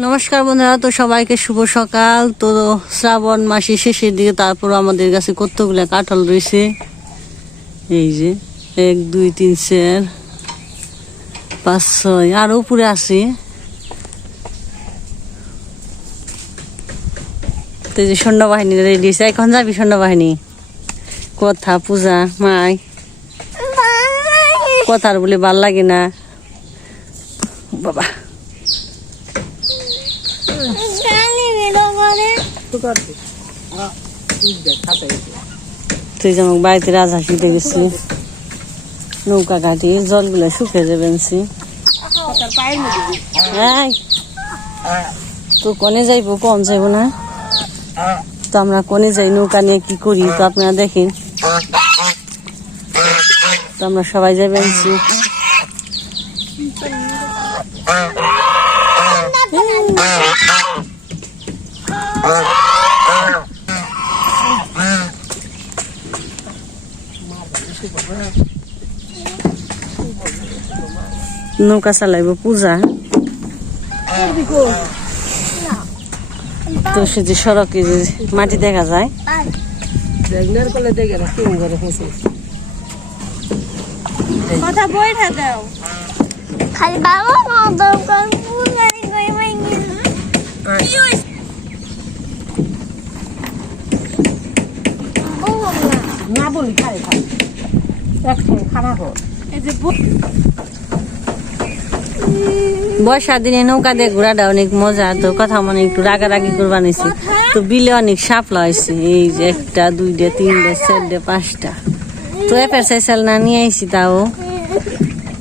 নমস্কার বন্ধুরা তো সবাইকে শুভ সকাল। তো শ্রাবণ মাসের শেষের দিকে তারপর আমাদের কাছে কতগুলো কাঁঠাল রয়েছে? এই যে এক দুই তিন চার পাঁচ ছয় আর উপরে আছে। তো যে সৈন্যবাহিনী রেডি হয়েছে। এখন যাবি সৈন্যবাহিনী? কথা পূজা মাই। কথার বলে ভালো লাগে না। বাবা। তুই যেমন বাড়িতে রাজহাঁস দিতে গেছি নৌকা ঘাটি জলগুলো শুকিয়ে যাবেনছি তো কনে যাইবো কম যাইবো না? তো আমরা কনে যাই নৌকা নিয়ে কি করি তো আপনারা দেখেন। তো আমরা সবাই যাবেনছি নৌকা চালাইব পূজা। তো সে যে সড়কে যে মাটি দেখা যায়। না বলি খাই খাই এই যে বর্ষার দিনে নৌকা দিয়ে ঘোরাটা অনেক মজা। তো কথা মানে একটু রাগারাগি করবা নিছি তো বিলে অনেক সাপলা হয়েছে এই যে একটা, দুইটা, তিনটা, চারটে, পাঁচটা। তো এপের সাইকেল না নিয়ে আইছি তাও।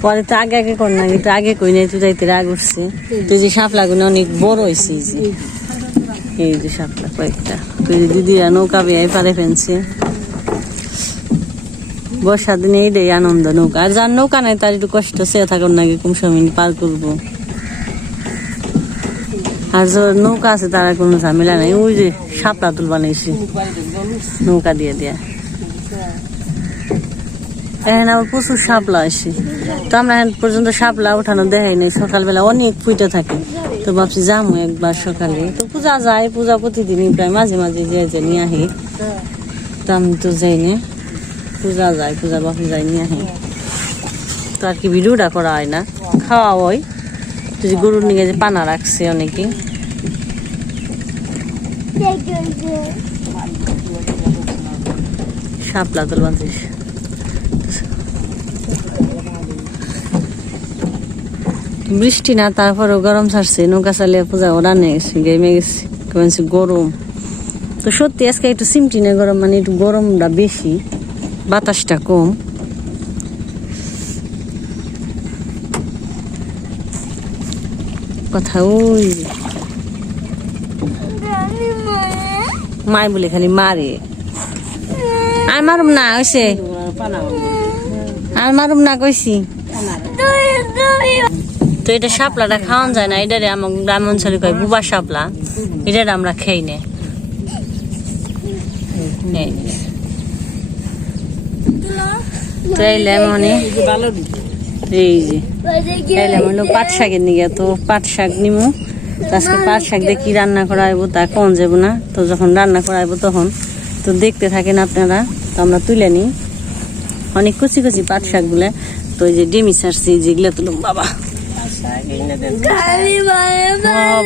পরে তো আগে আগে কর না কিন্তু আগে কই নাই তুই যাইতে রাগ উঠছে। তুই যে সাপলা গুলো অনেক বড় হয়েছে এই যে। এই যে সাপলা কয়েকটা। তুই দিদিরা নৌকা বেয়ে পারে ফেলছে। বর্ষার দিনে এইটাই আনন্দ নৌকা। আর যার নৌকা নাই, তার একটু কষ্ট সে থাকুন নাকি কম সময় পার করব। আর যার নৌকা আছে, তারা কোনো ঝামেলা নাই। ওই যে সাপলা তুল বানাইছি, নৌকা দিয়ে দিয়া। এখন আবার প্রচুর সাপলা আসে। তো আমরা এখন পর্যন্ত সাপলা উঠানো দেখাই নাই, সকালবেলা অনেক ফুইটা থাকে। তো ভাবছি যাব একবার সকালে। তো পূজা যায়, পূজা প্রতিদিনই প্রায় মাঝে মাঝে যে যে নিয়ে আহি। তো আমি তো যাই না। পূজা যায়, পূজা বাপু যায়, নিয়ে আহি। তো আর কি ভিডিওটা করা হয় না। খাওয়া হয়। তো যে গরুর নিয়ে যে পানা রাখছে অনেকে। শাপলা তোর বাঁধিস বৃষ্টি না, তারপরেও গরম ছাড়ছে। নৌকা চালিয়ে পূজা ওরা গেছি, গেমে গেছি। গরম। তো সত্যি আজকে একটু সিমটি না গরম মানে একটু গরমটা বেশি। বাতাসটা কম। কথা ওই। মায় বলে খালি মারে। আর মারুম না হয়েছে আর মারুম না, কইছি। তো এটা শাপলাটা খাওয়ান যায় না এটা আমার গ্রাম অঞ্চলে কয় বুবা শাপলা এটা আমরা খাই নে এই যে। তো এই যে। পাট শাকের নিগে তো পাট শাক নিমু। তো আজকে পাট শাক দিয়ে কি রান্না তা কম যাব না। তো যখন রান্না তখন। তো দেখতে থাকেন আপনারা। তো আমরা তুলে নিই। অনেক কচি কচি পাট শাক শাকগুলো তো ওই যে ডেমি সারছি যেগুলো তুলুম বাবা।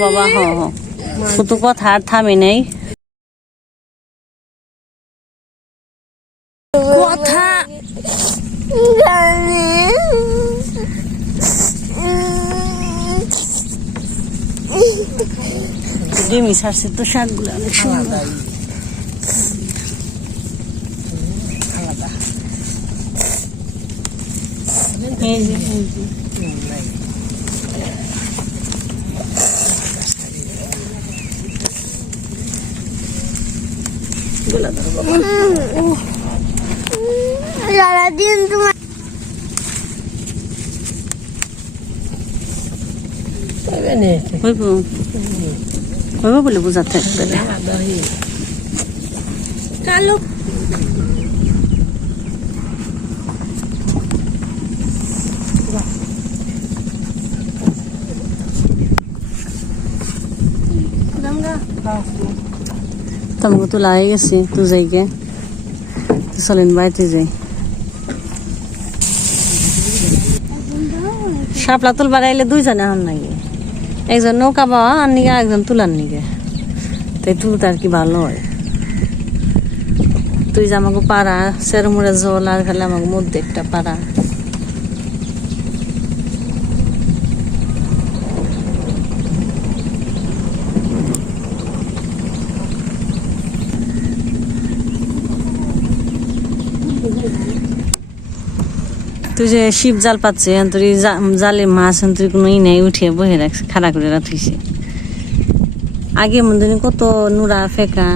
বাবা হ হ। কত কথা আর থামে নেই। কথা ডেমি সারছি তো শাকগুলো অনেক সুন্দর। গোলা ধরো বাবা। সারাদিন তোমার পাবে না হইব হইব বলে বোঝাতে একবারে কালো আমরা তোমাকে তোলা হয়ে গেছে তো যাইকে তো চলেন বাড়িতে যাই শাপলা তুলবার আইলে দুইজনে হন নাকি? একজন নৌকা বাবা আর নিগে একজন তুলার নিগে তাই তুলতে আর কি ভালো হয়? তুই যে আমাকে পাড়া, সেরমুড়ে জল আর খেলে আমাকে মধ্যে একটা পাড়া। তুই যে শিব জাল পাচ্ছে জা- জালে মাছ তোর কোনো ই নাই, উঠিয়ে বহে রাখছে, খাড়া করে রাখিছে আগে মধ্যে কত নুরা ফেকা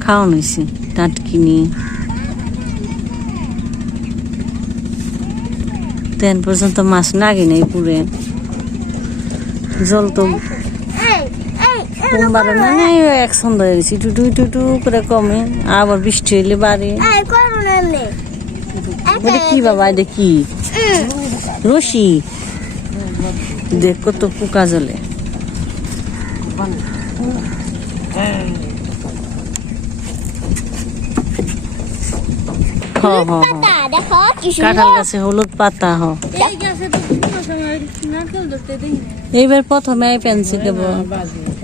খাওয়ানো হয়েছে টাটকিনি তেন পর্যন্ত মাছ নাগে নেই পুরে। জল তো সোমবারে মানে এক সন্ধ্যা হয়ে গেছে টুটু টুটু করে কমে, আবার বৃষ্টি হইলে বাড়ে। এটা কি বাবা এটা কি? রশি? দেখ কত পোকা দেখো কাঁঠাল গাছে হলুদ পাতা হ। এইবার প্রথমে পেনছি কেবল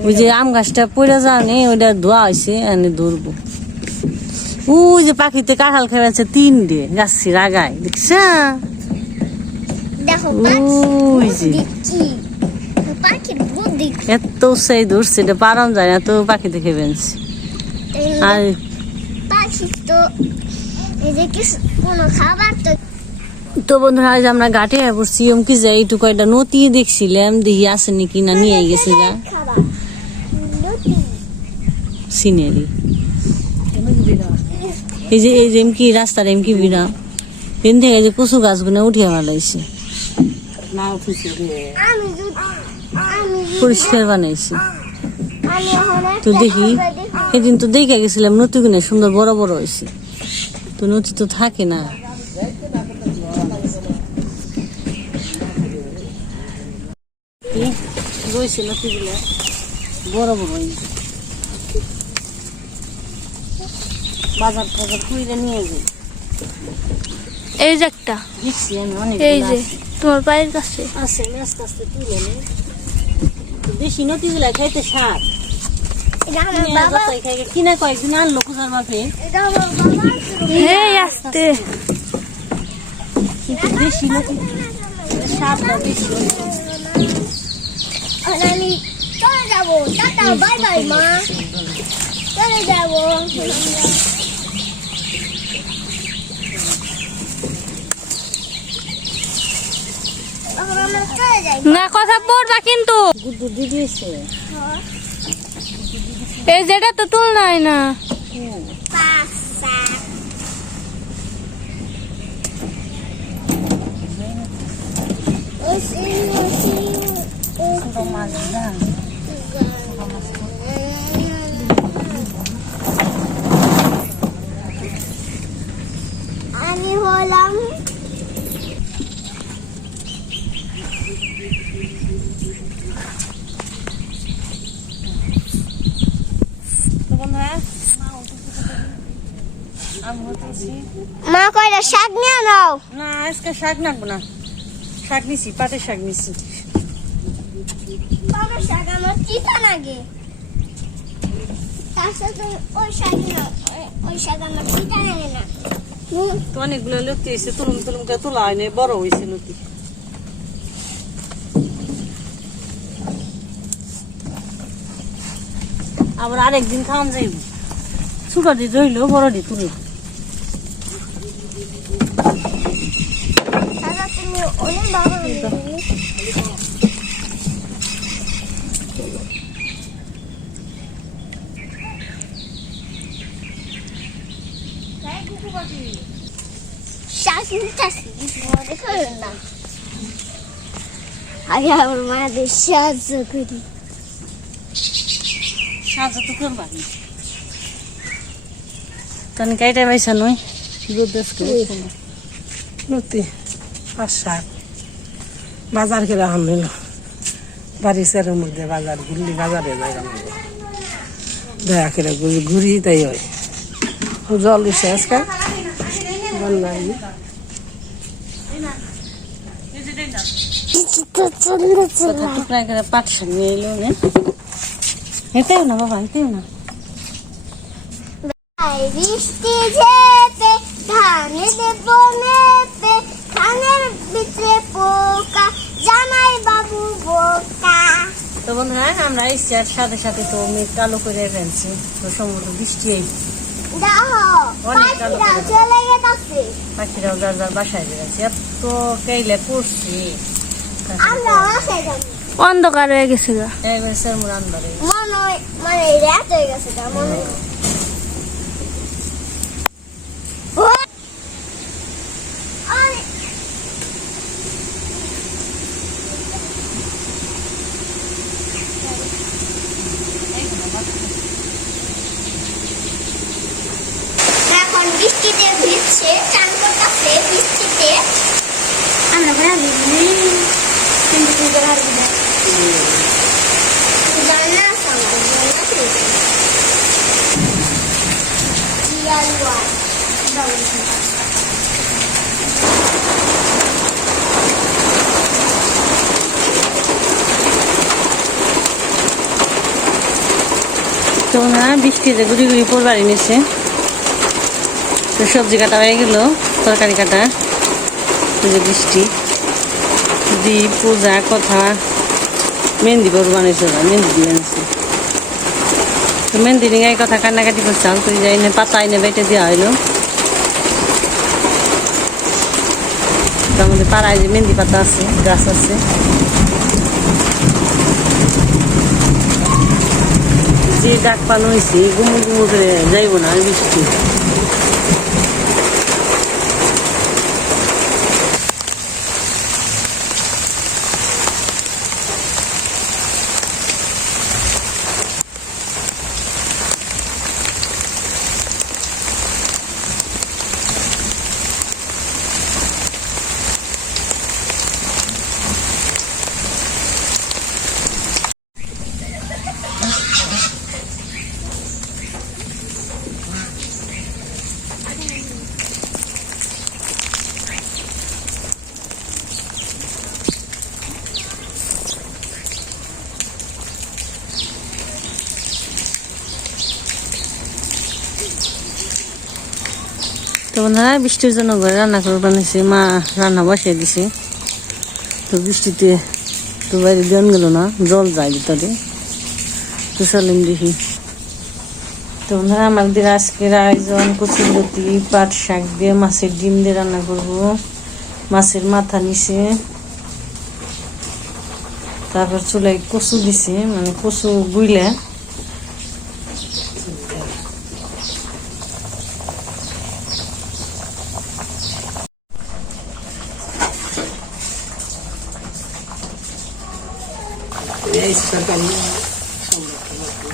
ওই যে আম গাছটা পড়ে যাওনি ওইটা ধোয়া হয়েছে এনে ধরবো। ওই যে পাখিতে কাঁঠাল খেয়েছে তিনটে গাছি রাগায় দেখছ? এত সেই ধরছে এটা পারম যায় না তো পাখি দেখে পেনছি আর তো বন্ধুরা আজ আমরা ঘাটে বসছি কি যে একটা নতি দেখছিলাম দেখি আছে নাকি না নিয়ে গেছে লুটি সিনারি। এই যে এই যে এমকি রাস্তার এমকি বিড়া এন থেকে যে কচু গাছগুলো উঠিয়ে যদি- পরিষ্কার বানাইছে। তো দেখি সেদিন তো দেখে গেছিলাম নতুন কিনে সুন্দর বড় বড় হয়েছে তো নতি তো থাকে না। রয়েছে নতিগুলো। বড় বড় হয়েছে বাজার টাজার কুইরে নিয়ে যাই। এই যে একটা। দেখছি আমি অনেক এই যে তোমার পায়ের কাছে। আছে আস্তে আস্তে তুলে নে। বেশি নতিগুলা খাইতে বাবা। কিনা কয়েকদিন আনলো খুঁজার বাপে আসতে। কিন্তু বেশি নতি স্বাদটা বেশি। আমি চলে যাব। টাটা বাই বাই মা। চলে যাব এখন আমরা চলে যাই না কথা পড়বা কিন্তু এই যেটা তো তুল নাই না পাসা ওসি ওসি আমি হলাম মা কয়টা শাক নিয়ে নাও না আজকে শাক নাকবো না। শাক নিছি পাটের শাক নিছি। বাবা শাক আমার চিতা লাগে তার সাথে ওই শাক নাও ওই- ওই শাক আমার চিতা লাগে না। তো অনেকগুলো লতি এসে তুলুম তুলুম করে তোলা হয়নি বড় হয়েছে লতি। আবার আরেকদিন খাওয়ান যাইব। ছোট দি রইল বড় দি তুলো দাদা তুমি অনেক বাবা শ্বাস নিতেছি মনে করেন না আগে আমার মায়েদের সাহায্য করি সাহায্য তো করবা তাহলে কাইটা পয়সা নয় নতি আর শাক বাজার করে আনল বাড়ির সেরের মধ্যে বাজার ঘুরলি বাজারে মতো দয়া করে ঘুরি- তাই হয় জল দিছে আজকে বন্যায় টুকরা করে পাট শাক নিয়ে এলো নে? হেঁটেও না বাবা হেঁটেও না। বৃষ্টি ঝেপে ধানে দেব মেপে ধানের ভিতরে পোকা জামাই বাবু বোকা। তো বন্ধুরা আমরা এসছি আর সাথে সাথে তো মেঘ কালো করে ফেলছি। তো সম্ভবত বৃষ্টি এই। পাখিরাও যার যার বাসায় বেড়াচ্ছে। এত কেইলে পড়ছি। অন্ধকার হয়ে গেছে গা। মানে রাত হয়ে গেছে তার মনে হয়। ও! আরে, এখন বৃষ্টিতে ভিজছে চান করতেছে বৃষ্টিতে আমরা করে ভিজলি কিন্তু তুই করে হারবি না জানা সঙ্গে DIY তো না বৃষ্টিতে গুড়ি গুড়ি পড়বারই নিছে? তো সবজি কাটা হয়ে গেল, তরকারি কাটা। যে বৃষ্টি দ্বীপ পূজা, কথা, মেহেন্দি বড় বানিয়েছে ওরা, মেহেন্দি দিয়ে আনছে। তো মেহেন্দি নিয়ে কথা কান্নাকাটি করছে তো যাই এনে পাতা এনে বেটে দেওয়া হইল। মধ্যে পাড়ায় যে মেহেন্দি পাতা আছে, গাছ আছে। যে ডাক পানো হয়েছে গুমু গুমু করে যাইব না বৃষ্টি। তো বন্ধুরা বৃষ্টির জন্য ঘরে রান্না করে বানিয়েছি, মা রান্না বসিয়ে দিছে। তো বৃষ্টিতে তো বাইরে দেন গেল না, জল যায় ভিতরে। তো চলেন দেখি। তো বন্ধুরা, আমাদের আজকের আয়োজন কচুরলতি পাট শাক দিয়ে মাছের ডিম দিয়ে রান্না করব। মাছের মাথা নিছে তারপর চুলাই কচু দিছে মানে কচু বুইলে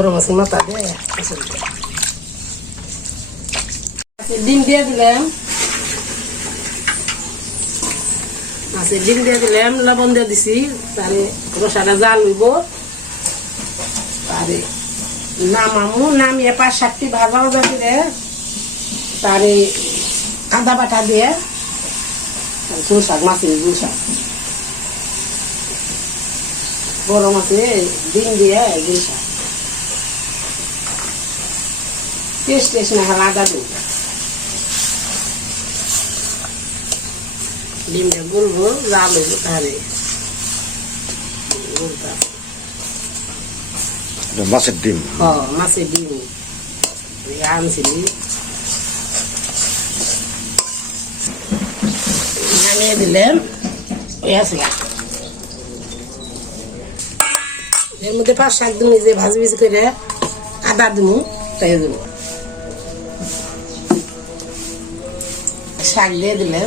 বড় মাছের মাথা ডিম দিয়ে দিলাম মাছের ডিম দিয়ে দিলাম লবণ দিয়ে দিছি তারে রসাটা জাল হইব তারে নামামু নামিয়ে পাঁচ সাতটি ভাজা ভাজা দিয়ে তারে আদা বাটা দিয়ে গুল শাক মাছের গুল শাক বড় মাছে ডিম দিয়ে গুল শাক টেস্ট টেস্ট না খালা আদা দিন ডিমটা গুলবো জাল হইব তাহলে মাছের ডিম হ মাছের ডিম আনছিলি দিয়ে দিলেন ওই আছে। এর মধ্যে পাঁচ শাক দিন যে ভাজি ভাজি করে আদা দিমু তাই দেবো শাক দিয়ে দিলেন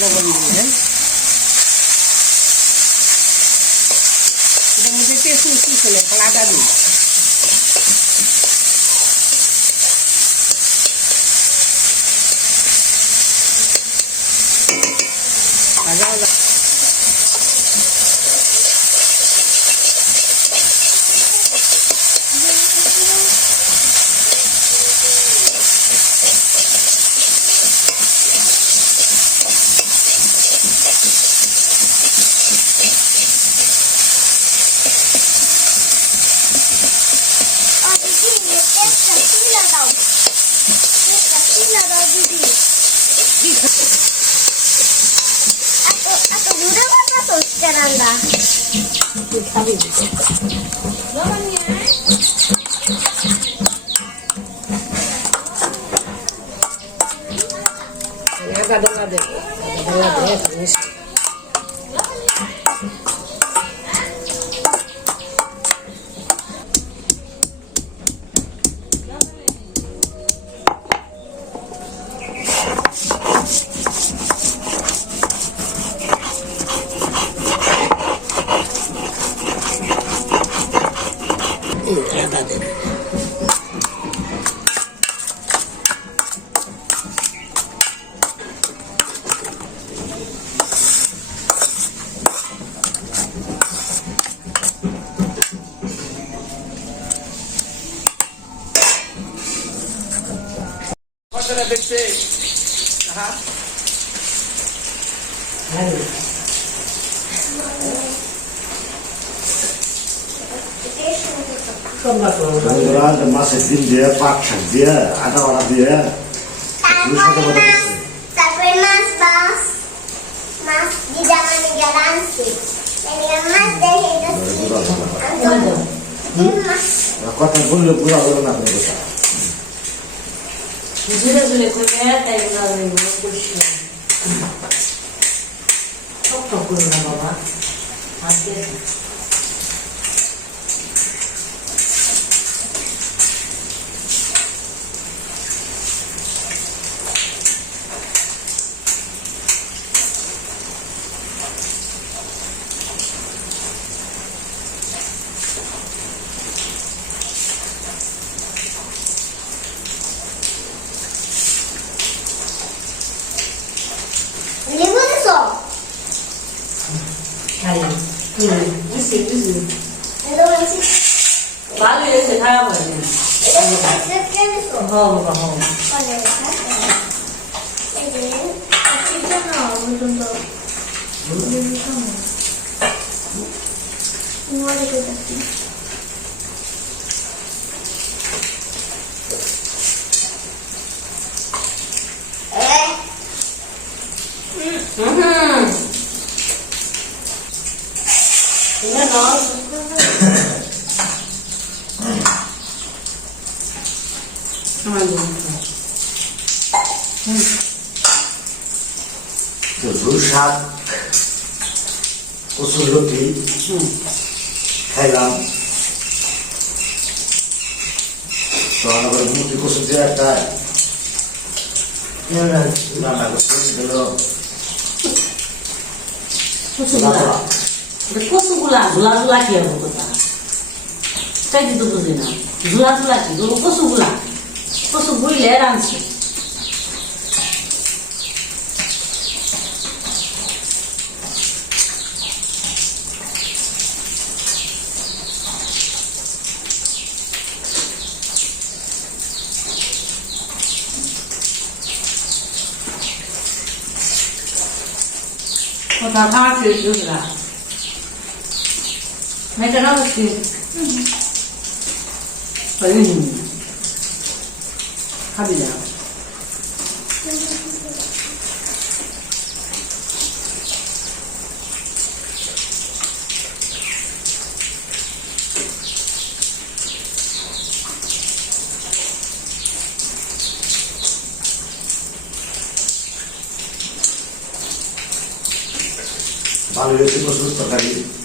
লবণ দিলেন এটার মধ্যে পেঁচু ছিল আদা দিন ভাজা ভাজা ও দিদি একটা তুলে দাও একটা তুলে দাও দিদি এত এত দূরে কথা তো রান্না তুই খাবি আদা ডোলা দে আদা ডোলা দে মিষ্টি আদা মাছের ডিম দিয়ে পাট শাক দিয়ে আদা বাড়া দিয়ে দুই সাথে কথা বলছে কথা বললে পুরো হবে না আপনার কথা ঝুলে ঝুলে করে তাই শক্ত করো না বাবা হাত দিয়ে লেবু দিছো খাই বুঝছি বুঝছি লেবু দিছি ভালো হয়েছে খারাপ হয়নি এটা কি কে দিছো হ্যাঁ বাবা হ্যাঁ বলে এই যে এটা না বলতো মরে গেছে Eh, হুম তুমি নাও তো দুই শাক কচুর রুটি খাইলাম। তো আবার মুরগি কচু দিয়ে একটা রান্না করতে গেল। কচুগুলা? ঝুলা ঝুলা কি হবে কথা? তাই কিন্তু বুঝি না। ঝুলা ঝুলা কি কচুগুলা। কচু বুইলে রাঁধছে কথা খাওয়া শেষ দুসরা মেয়েটা না বসছি Cadê? Valeu, eu tenho uma